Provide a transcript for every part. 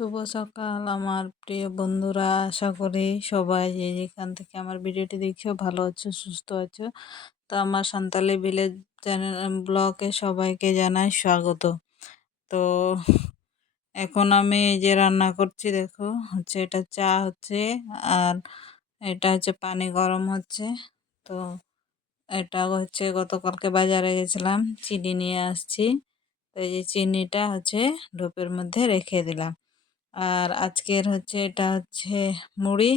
শুভ সকাল আমার প্রিয় বন্ধুরা, আশা করি সবাই যে যেখান থেকে আমার ভিডিওটি দেখছো ভালো আছো, সুস্থ আছো। তো আমার সান্তালি ভিলেজ চ্যানেল ব্লগে সবাইকে জানাই স্বাগত। তো এখন আমি এই যে রান্না করছি, দেখো হচ্ছে এটা চা হচ্ছে, আর এটা হচ্ছে পানি গরম হচ্ছে। তো এটা হচ্ছে গতকালকে বাজারে গেছিলাম, চিনি নিয়ে আসছি। তো এই যে চিনিটা হচ্ছে ঢোপের মধ্যে রেখে দিলাম। আর আজকের হচ্ছে এটা হচ্ছে মুড়ি।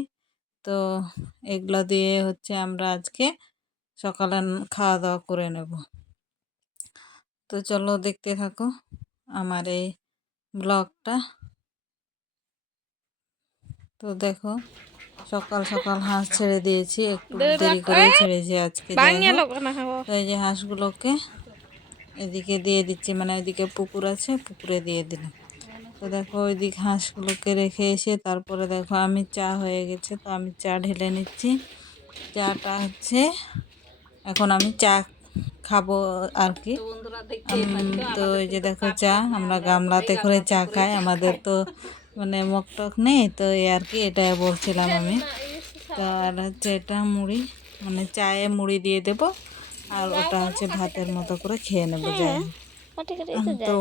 তো এগুলো দিয়ে হচ্ছে আমরা আজকে সকালে খাওয়া দাওয়া করে নেব। তো চলো দেখতে থাকো আমার এই ব্লগটা। তো দেখো সকাল সকাল হাঁস ছেড়ে দিয়েছি, একটু দেরি করেই ছেড়েছি আজকে। যাই হোক, তো এই যে হাঁসগুলোকে এদিকে দিয়ে দিচ্ছি, মানে ওইদিকে পুকুর আছে, পুকুরে দিয়ে দিলাম। তো দেখো ওইদিকে হাঁসগুলোকে রেখে এসে তারপরে দেখো আমি চা হয়ে গেছে, তো আমি চা ঢেলে নিচ্ছি। চাটা হচ্ছে এখন আমি চা খাবো আর কি। তো এই যে দেখো চা, আমরা গামলাতে করে চা খাই, আমাদের তো মানে মগ টক নেই, তো এই আর কি এটাই বলছিলাম আমি। তো আর হচ্ছে এটা মুড়ি, মানে চায়ে মুড়ি দিয়ে দেব, আর ওটা হচ্ছে ভাতের মতো করে খেয়ে নেবো। যাই হোক, তো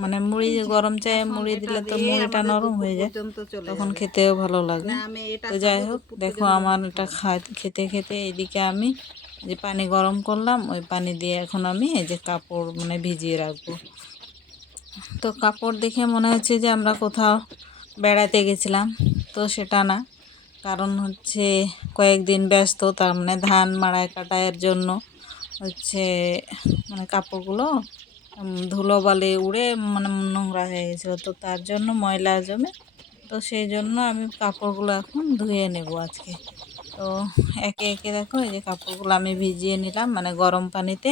মানে মুড়ি গরম চায়ে মুড়ি দিলে তো মুড়িটা নরম হয়ে যায়, তখন খেতেও ভালো লাগে। তো যাই হোক, দেখো আমার এটা খেতে খেতে এদিকে আমি যে পানি গরম করলাম, ওই পানি দিয়ে এখন আমি এই যে কাপড় মানে ভিজিয়ে রাখবো। তো কাপড় দেখে মনে হচ্ছে যে আমরা কোথাও বেড়াতে গেছিলাম, তো সেটা না। কারণ হচ্ছে কয়েকদিন ব্যস্ত, তার মানে ধান মাড়াই কাটাইয়ের জন্য হচ্ছে মানে কাপড়গুলো ধুলোবালি উড়ে মানে নোংরা হয়ে গেছিলো, তো তার জন্য ময়লা জমে। তো সেই জন্য আমি কাপড়গুলো এখন ধুয়ে নেব আজকে। তো একে একে দেখো এই যে কাপড়গুলো আমি ভিজিয়ে নিলাম মানে গরম পানিতে।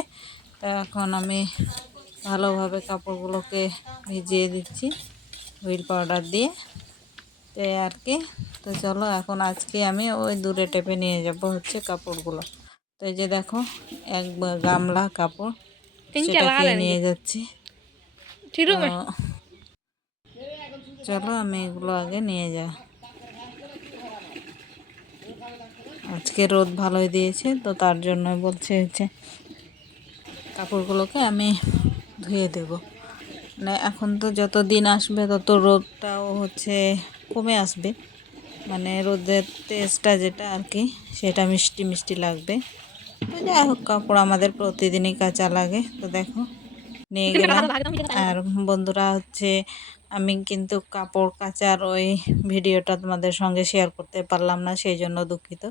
তো এখন আমি ভালোভাবে কাপড়গুলোকে ভিজিয়ে দিচ্ছি হুইল পাউডার দিয়ে, তো আর কি। তো চলো এখন আজকে আমি ওই দূরে টেপে নিয়ে যাব হচ্ছে কাপড়গুলো। তো এই যে দেখো এক গামলা কাপড় সেটাকে নিয়ে যাচ্ছি। তো চলো আমি এগুলো আগে নিয়ে যাই। আজকে রোদ ভালোই দিয়েছে, তো তার জন্য বলছে হচ্ছে কাপড়গুলোকে আমি ধুয়ে দেব। মানে এখন তো যত দিন আসবে তত রোদটাও হচ্ছে কমে আসবে, মানে রোদের তেজটা যেটা আর কি সেটা মিষ্টি মিষ্টি লাগবে। তো যাই হোক, কাপড় আমাদের প্রতিদিনই কাচা লাগে। তো দেখো নিয়ে গেলাম। আর বন্ধুরা হচ্ছে আমি কিন্তু কাপড় কাচার ওই ভিডিওটা তোমাদের সঙ্গে শেয়ার করতে পারলাম না, সেই জন্য দুঃখিত।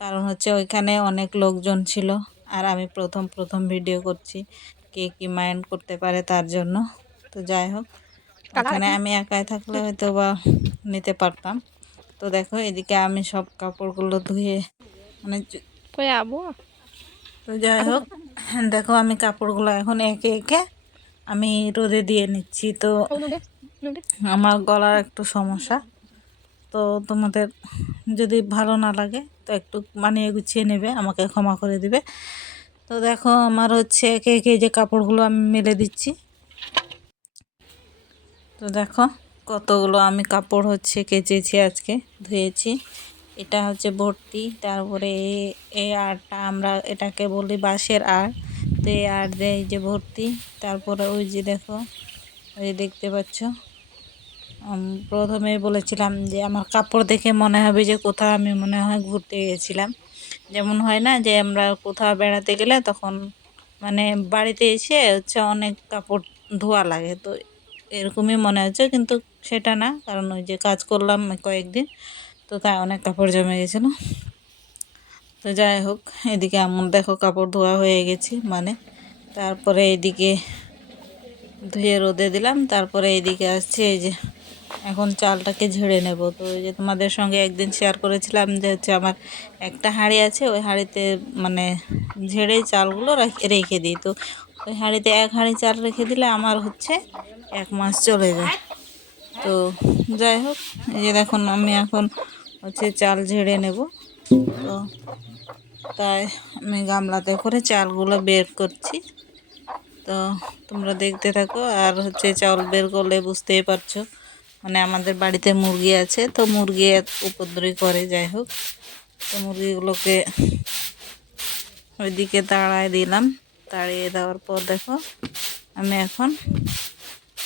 কারণ হচ্ছে ওইখানে অনেক লোকজন ছিল, আর আমি প্রথম প্রথম ভিডিও করছি, কে কি মাইন্ড করতে পারে তার জন্য। তো যাই হোক, ওখানে আমি একাই থাকলে হয়তো বা নিতে পারতাম। তো দেখো এদিকে আমি সব কাপড়গুলো ধুয়ে মানে তো যাই হোক, দেখো আমি কাপড়গুলো এখন একে একে আমি রোদে দিয়ে নিচ্ছি। তো আমার গলার একটু সমস্যা, তো তোমাদের যদি ভালো না লাগে তো একটু মানিয়ে গুছিয়ে নেবে, আমাকে ক্ষমা করে দিবে। তো দেখো আমার হচ্ছে একে একে যে কাপড়গুলো আমি মেলে দিচ্ছি। তো দেখো কতগুলো আমি কাপড় হচ্ছে কেচেছি আজকে, ধুয়েছি। এটা হচ্ছে ভর্তি, তারপরে এই আড়টা আমরা এটাকে বলি বাঁশের আড়। তো এই আড় দিয়ে এই যে ভর্তি। তারপরে ওই যে দেখো, ওই দেখতে পাচ্ছ, প্রথমে বলেছিলাম যে আমার কাপড় দেখে মনে হবে যে কোথাও আমি মনে হয় ঘুরতে গেছিলাম। যেমন হয় না যে আমরা কোথাও বেড়াতে গেলে তখন মানে বাড়িতে এসে হচ্ছে অনেক কাপড় ধোয়া লাগে, তো এরকমই মনে হচ্ছে, কিন্তু সেটা না, কারণ ওই যে কাজ করলাম কয়েকদিন, তো তাই অনেক কাপড় জমে গেছিলো। তো যাই হোক, এদিকে এমন দেখো কাপড় ধোয়া হয়ে গেছে মানে। তারপরে এদিকে ধুয়ে রোদে দিলাম, তারপরে এদিকে আসছে এই যে এখন চালটাকে ঝেড়ে নেব। তো ওই যে তোমাদের সঙ্গে একদিন শেয়ার করেছিলাম যে হচ্ছে আমার একটা হাঁড়ি আছে, ওই হাঁড়িতে মানে ঝেড়ে চালগুলো রেখে দিই। তো ওই হাঁড়িতে এক হাঁড়ি চাল রেখে দিলে আমার হচ্ছে 1 মাস চলে যায়। তো যাই হোক, এই যে দেখুন আমি এখন হচ্ছে চাল ঝেড়ে নেব। তো তাই আমি গামলাতে করে চালগুলো বের করছি। তো তোমরা দেখতে থাকো, আর হচ্ছে চাল বের করলে বুঝতেই পারছো মানে আমাদের বাড়িতে মুরগি আছে, তো মুরগি উপদ্রব করে, যাই হোক। তো মুরগিগুলোকে ওইদিকে তাড়ায় দিলাম। তাড়িয়ে দেওয়ার পর দেখো আমি এখন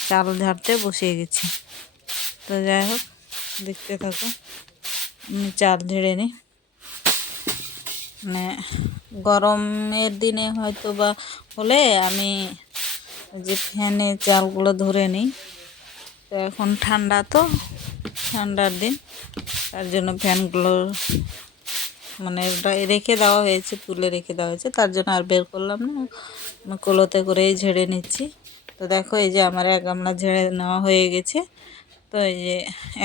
চাল ঝাড়তে বসিয়ে গেছি। তো যাই হোক, দেখতে থাকো, আমি চাল ঝেড়ে নিই। মানে গরমের দিনে হয়তো বা হলে আমি যে ফ্যানে চালগুলো ধরে নিই, তো এখন ঠান্ডা, তো ঠান্ডার দিন, তার জন্য ফ্যানগুলো মানে রেখে দেওয়া হয়েছে, তুলে রেখে দেওয়া হয়েছে, তার জন্য আর বের করলাম না, আমি কলোতে করেই ঝেড়ে নিচ্ছি। তো দেখো এই যে আমার এক গামলা ঝেড়ে নেওয়া হয়ে গেছে। তো এই যে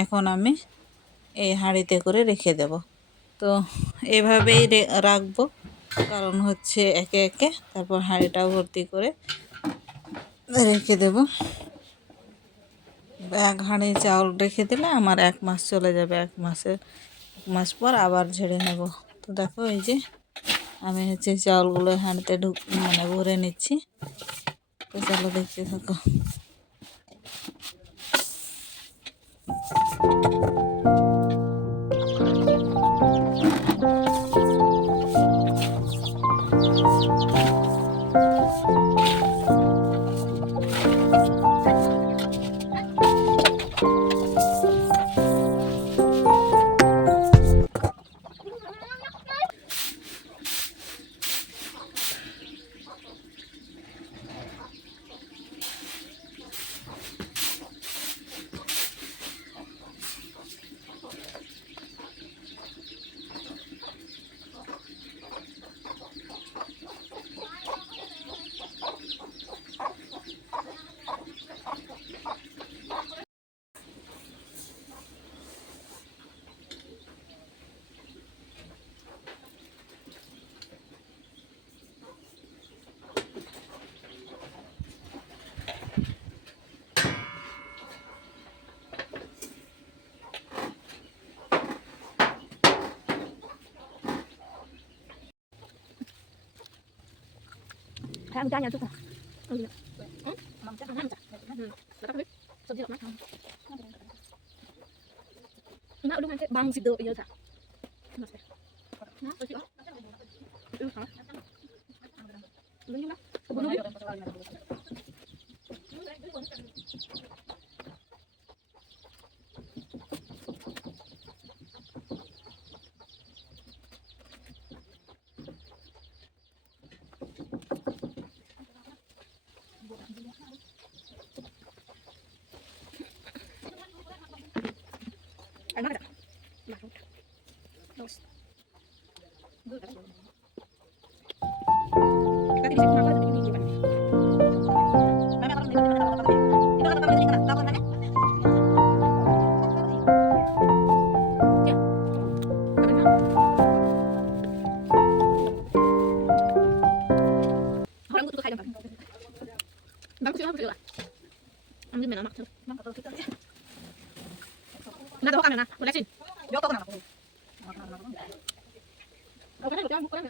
এখন আমি এই হাঁড়িতে করে রেখে দেব। তো এভাবেই রাখবো, কারণ হচ্ছে একে একে তারপর হাঁড়িটা ভর্তি করে রেখে দেব। এক হাঁড়ি চাউল রেখে দিলে আমার 1 মাস চলে যাবে। 1 মাস পর আবার ঝেড়ে নেব। তো দেখো এই যে আমি হচ্ছে চাউলগুলো হাঁড়িতে মানে ভরে নিচ্ছি। তো চলো দেখতে থাকো। Kayak misalnya tuh, enggak udah nanti bang situ iya tak, nah terus ya, itu salah, belum lah, belum ya, ada, nah, terus, kita bisa kenapa jadi ini kan? Orang tuh kayak apa? Bang tuh apa sih lah? Ambil mana mak tuh? Nah, tahu kan nah, boleh sih. Yo tahu kan aku. Oke, udah jangan bukan.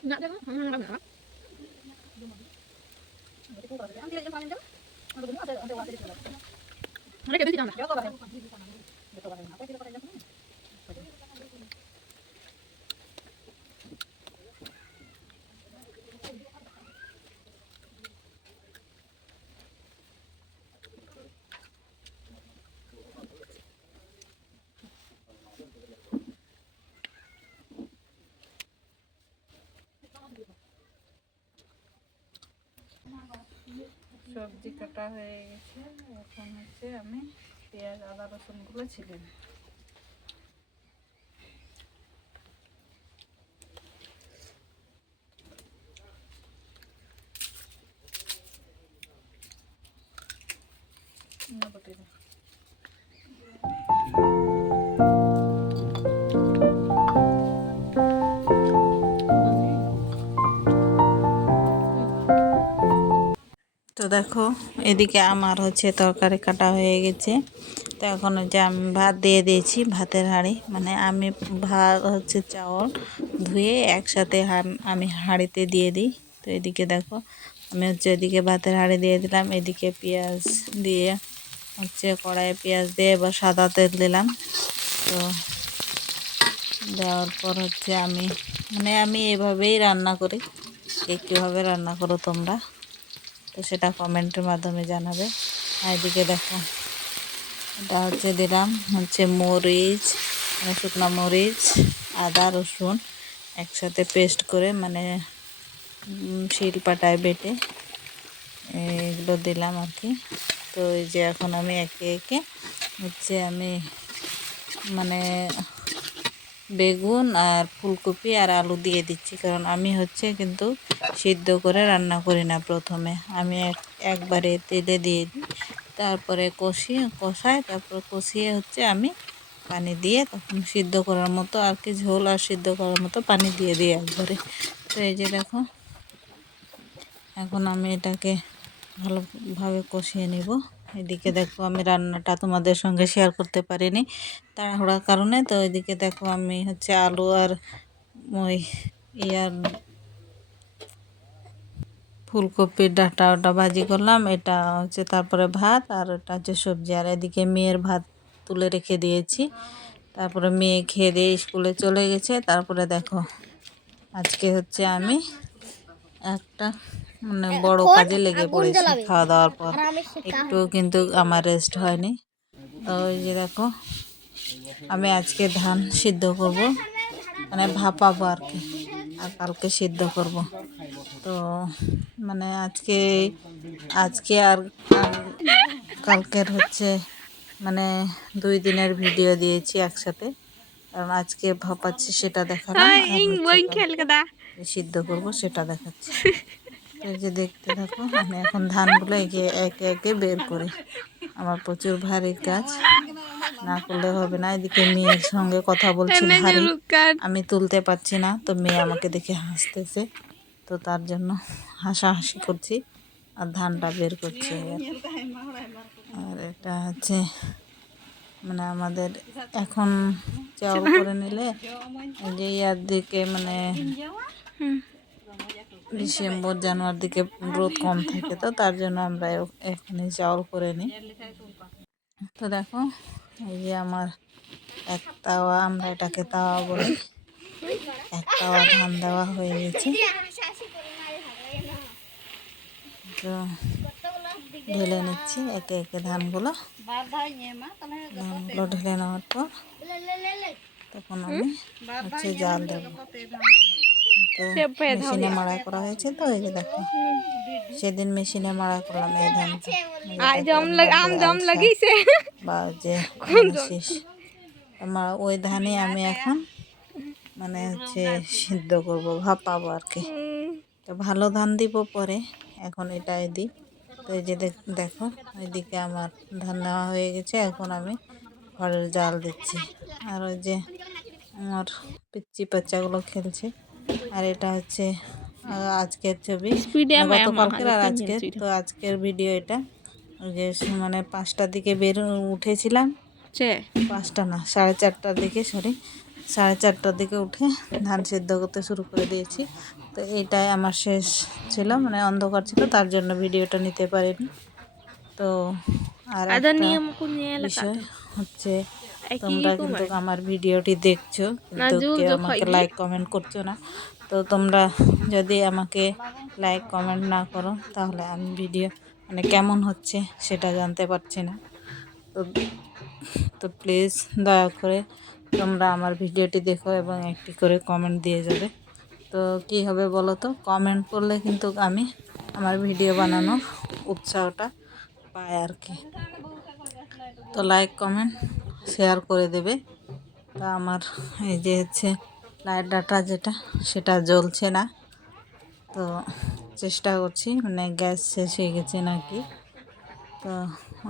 Enggak ada, enggak. Mereka itu tidak. সবজি কাটা হয়ে গেছে, এখন হচ্ছে আমি পেঁয়াজ আদা রসুনগুলো ছিলে নেব। তো দেখো এদিকে আমার হচ্ছে তরকারি কাটা হয়ে গেছে। তো এখন হচ্ছে আমি ভাত দিয়ে দিয়েছি, ভাতের হাঁড়ি, মানে আমি ভাত হচ্ছে চাউল ধুয়ে একসাথে আমি হাঁড়িতে দিয়ে দিই। তো এদিকে দেখো আমি হচ্ছে এদিকে ভাতের হাঁড়ি দিয়ে দিলাম, এদিকে পেঁয়াজ দিয়ে হচ্ছে কড়াইয়ে পেঁয়াজ দিয়ে এবার সাদা তেল দিলাম। তো দেওয়ার পর হচ্ছে আমি এভাবেই রান্না করি। কীভাবে রান্না করো তোমরা, তো সেটা কমেন্টের মাধ্যমে জানাবে। আর এদিকে দেখো এটা হচ্ছে দিলাম হচ্ছে মরিচ, শুকনো মরিচ, আদা রসুন একসাথে পেস্ট করে শিলপাটায় বেটে এগুলো দিলাম আর কি। তো এই যে এখন আমি একে একে হচ্ছে মানে বেগুন আর ফুলকপি আর আলু দিয়ে দিচ্ছি, কারণ আমি হচ্ছে কিন্তু সিদ্ধ করে রান্না করি না। প্রথমে আমি একবারে তেলে দিয়ে দিই, তারপরে কষাই, তারপর কষিয়ে হচ্ছে আমি পানি দিয়ে তখন সিদ্ধ করার মতো আর কি, ঝোল আর সিদ্ধ করার মতো পানি দিয়ে দিই একবারে। তো এই যে দেখো এখন আমি এটাকে ভালোভাবে কষিয়ে নিব। এদিকে দেখো আমি রান্নাটা তোমাদের সঙ্গে শেয়ার করতে পারিনি তাড়াহুড়ার কারণে। তো এদিকে দেখো আমি হচ্ছে আলু আর ওই ফুলকপির ডাঁটা ওটা ভাজি করলাম, এটা হচ্ছে তারপরে ভাত, আর এটা হচ্ছে সবজি। আর এদিকে মেয়ের ভাত তুলে রেখে দিয়েছি, তারপরে মেয়ে খেয়ে দিয়ে স্কুলে চলে গেছে। তারপরে দেখো আজকে হচ্ছে আমি একটা বড় কাজে লেগে পড়েছি। খাওয়া দাওয়ার পর একটু কিন্তু আমার রেস্ট হয়নি। তো ওই যে দেখো আমি আজকে ধান সিদ্ধ করব, ভাপাবো আর কি, আর কালকে সিদ্ধ করব। তো আজকে আর কালকের হচ্ছে 2 দিনের ভিডিও দিয়েছি একসাথে, কারণ আজকে ভাপাচ্ছি সেটা দেখালাম, আর সিদ্ধ করব সেটা দেখাচ্ছি। এই যে দেখতে থাকো, আমি এখন ধানগুলো একে একে বের করি। আমার প্রচুর ভারী কাজ, না করলে হবে না। এদিকে মেয়ের সঙ্গে কথা বলছি, ভারী আমি তুলতে পারছি না, তো মেয়ে আমাকে দেখে হাসতেছে, তো তার জন্য হাসাহাসি করছি আর ধানটা বের করছি। আর এটা হচ্ছে আমাদের এখন চাউল করে নিলে যে ইয়ার দিকে ডিসেম্বর জানুয়ারির দিকে রোদ কম থাকে, তো তার জন্য আমরা এখনই চাউল করে নিই। তো দেখো এই যে আমার এক তাওয়া, আমরা এটাকে তাওয়া বলি, এক তাওয়া ধান দেওয়া হয়ে গেছে। তো ঢেলে নিচ্ছি একে একে ধানগুলো ঢেলে নেওয়ার পর তখন আমি হচ্ছে জাল দেবো। তো মেশিনে মাড়াই করা হয়েছে। তো এই যে দেখো সেদিন মেশিনে মাড়াই করলাম এই ধানটা, বা যে ওই ধানে আমি এখন হচ্ছে সিদ্ধ করব, ভাপাবো আর কি। তো ভালো ধান দিব পরে, এখন এটাই দিই। তো এই যে দেখো ওইদিকে আমার ধান নেওয়া হয়ে গেছে, এখন আমি ঘরের জাল দিচ্ছি। আর ওই যে আমার পিচ্চি বাচ্চাগুলো খেলছে। আর এটা হচ্ছে আজকের ছবি, গতকালকের আর আজকের। তো আজকের ভিডিও এটা, ওই যে 5টার দিকে উঠেছিলাম, 5টা না 4:30টার দিকে, 4:30টার দিকে উঠে ধান সেদ্ধ করতে শুরু করে দিয়েছি। তো এটাই আমার শেষ ছিল, অন্ধকার ছিল, তার জন্য ভিডিওটা নিতে পারিনি। তো আর একটা বিষয় হচ্ছে, তোমরা কিন্তু আমার ভিডিওটি দেখছো কিন্তু কেউ আমাকে লাইক কমেন্ট করছো না। তো তোমরা যদি আমাকে লাইক কমেন্ট না করো তাহলে আমি ভিডিও কেমন হচ্ছে সেটা জানতে পারছি না। তো প্লিজ দয়া করে তোমরা আমার ভিডিওটি দেখো এবং একটি করে কমেন্ট দিয়ে যাবে। তো কী হবে বলো তো, কমেন্ট করলে কিন্তু আমি আমার ভিডিও বানানোর উৎসাহটা পাই আর কি। তো লাইক কমেন্ট শেয়ার করে দেবে। তো আমার এই যে হচ্ছে লাইট ডাটা যেটা, সেটা জ্বলছে না। তো চেষ্টা করছি, গ্যাস শেষ হয়ে গেছে নাকি। তো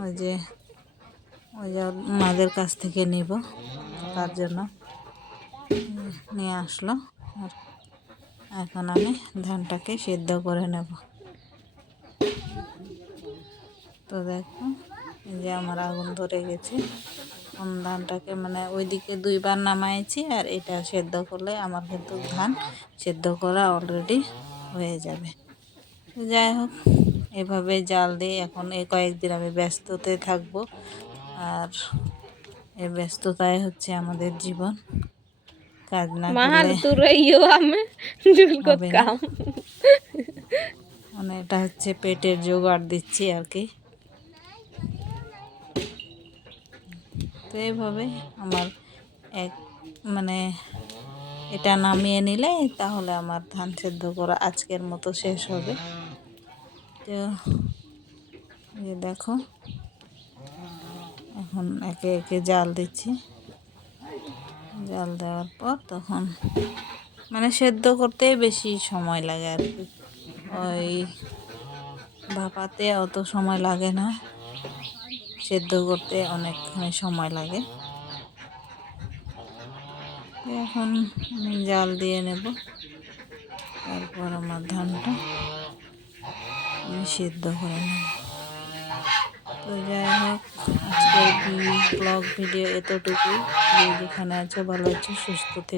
ওই যে মাদের কাছ থেকে নিব, তার জন্য নিয়ে আসলো। আর এখন আমি ধানটাকে সিদ্ধ করে নেব। তো দেখো এই যে আমার আগুন ধরে গেছে, এখন ধানটাকে মানে ওইদিকে 2বার নামাইছি, আর এটা সেদ্ধ করলে আমার কিন্তু ধান সেদ্ধ করা অলরেডি হয়ে যাবে। তো যাই হোক, এভাবে জাল দিয়ে এখন এই কয়েকদিন আমি ব্যস্ততে থাকবো, আর এই ব্যস্ততায় হচ্ছে আমাদের জীবন। কাজ না করলে হবে না। মানে এটা হচ্ছে পেটের জোগাড় দিচ্ছি আর কি। তো এইভাবে আমার এক মানে এটা নামিয়ে নিলে তাহলে আমার ধান সেদ্ধ করা আজকের মতো শেষ হবে। তো এই দেখো, এখন একে একে জাল দিচ্ছি। জাল দেওয়ার পর তখন মানে সেদ্ধ করতে বেশি সময় লাগে আর কি, ওই ভাপাতে অত সময় লাগে না, সেদ্ধ করতে অনেকখানি সময় লাগে। এখন আমি জাল দিয়ে নেব, তারপর আমার ধানটা আমি সিদ্ধ করে নেব। তো যাই হোক, আজকের ব্লগ ভিডিও এতটুকুই। যে যেখানে আছো ভালো আছো, সুস্থ থেকো।